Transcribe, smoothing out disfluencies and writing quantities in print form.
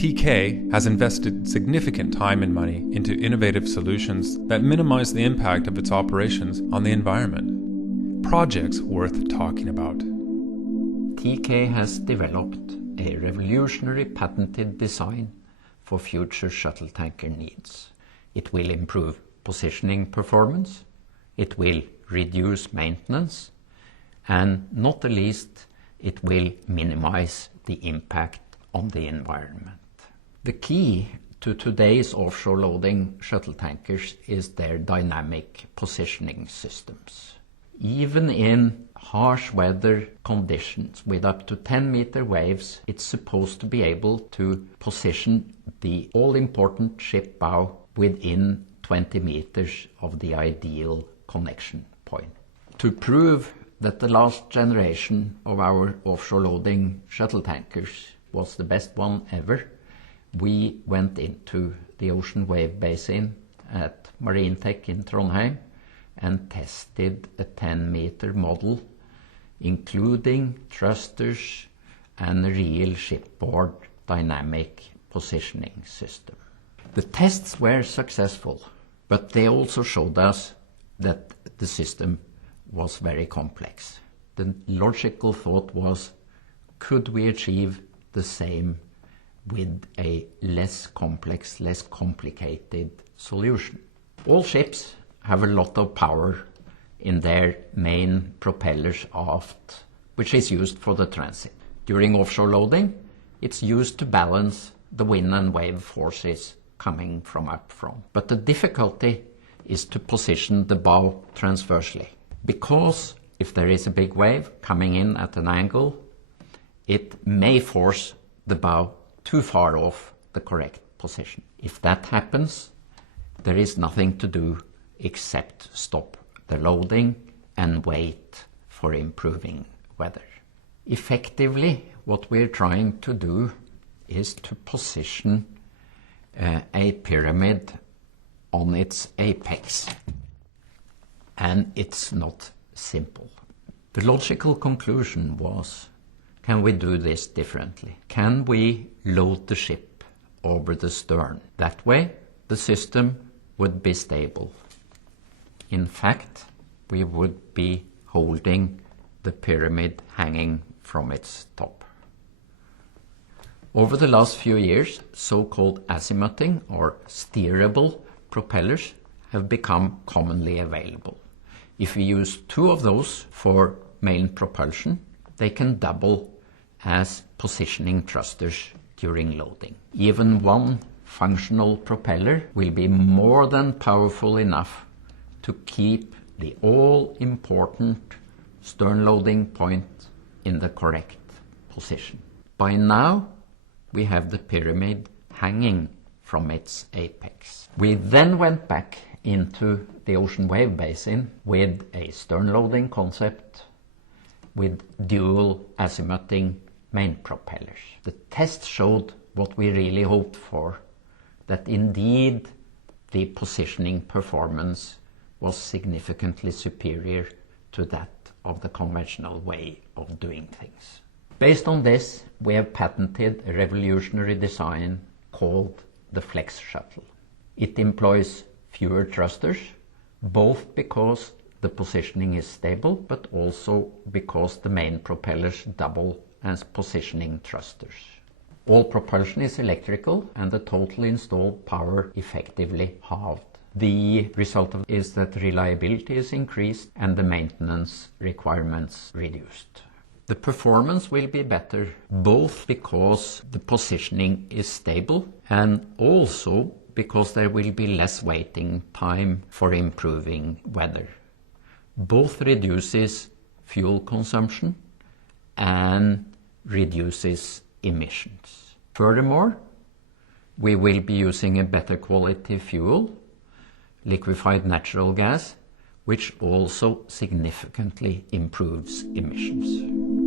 Teekay has invested significant time and money into innovative solutions that minimize the impact of its operations on the environment. Projects worth talking about. Teekay has developed a revolutionary patented design for future shuttle tanker needs. It will improve positioning performance, it will reduce maintenance, and not the least, it will minimize the impact on the environment. The key to today's offshore loading shuttle tankers is their dynamic positioning systems. Even in harsh weather conditions with up to 10-meter waves, it's supposed to be able to position the all-important ship bow within 20 meters of the ideal connection point. To prove that the last generation of our offshore loading shuttle tankers was the best one ever, we went into the ocean wave basin at Marine Tech in Trondheim and tested a 10-meter model, including thrusters and a real shipboard dynamic positioning system. The tests were successful, but they also showed us that the system was very complex. The logical thought was, could we achieve the same with a less complex, less complicated solution? All ships have a lot of power in their main propellers aft, which is used for the transit. During offshore loading, it's used to balance the wind and wave forces coming from up front. But the difficulty is to position the bow transversely, because if there is a big wave coming in at an angle, it may force the bow too far off the correct position. If that happens, there is nothing to do except stop the loading and wait for improving weather. Effectively, what we're trying to do is to position a pyramid on its apex. And it's not simple. The logical conclusion was, can we do this differently? Can we load the ship over the stern? That way, the system would be stable. In fact, we would be holding the pyramid hanging from its top. Over the last few years, so-called azimuthing or steerable propellers have become commonly available. If we use two of those for main propulsion, they can double as positioning thrusters during loading. Even one functional propeller will be more than powerful enough to keep the all-important stern loading point in the correct position. By now, we have the pyramid hanging from its apex. We then went back into the ocean wave basin with a stern loading concept with dual azimuthing main propellers. The test showed what we really hoped for, that indeed the positioning performance was significantly superior to that of the conventional way of doing things. Based on this, we have patented a revolutionary design called the FlexShuttle. It employs fewer thrusters, both because the positioning is stable, but also because the main propellers double as positioning thrusters. All propulsion is electrical and the total installed power effectively halved. The result of is that reliability is increased and the maintenance requirements reduced. The performance will be better both because the positioning is stable and also because there will be less waiting time for improving weather. Both reduces fuel consumption and reduces emissions. Furthermore, we will be using a better quality fuel, liquefied natural gas, which also significantly improves emissions.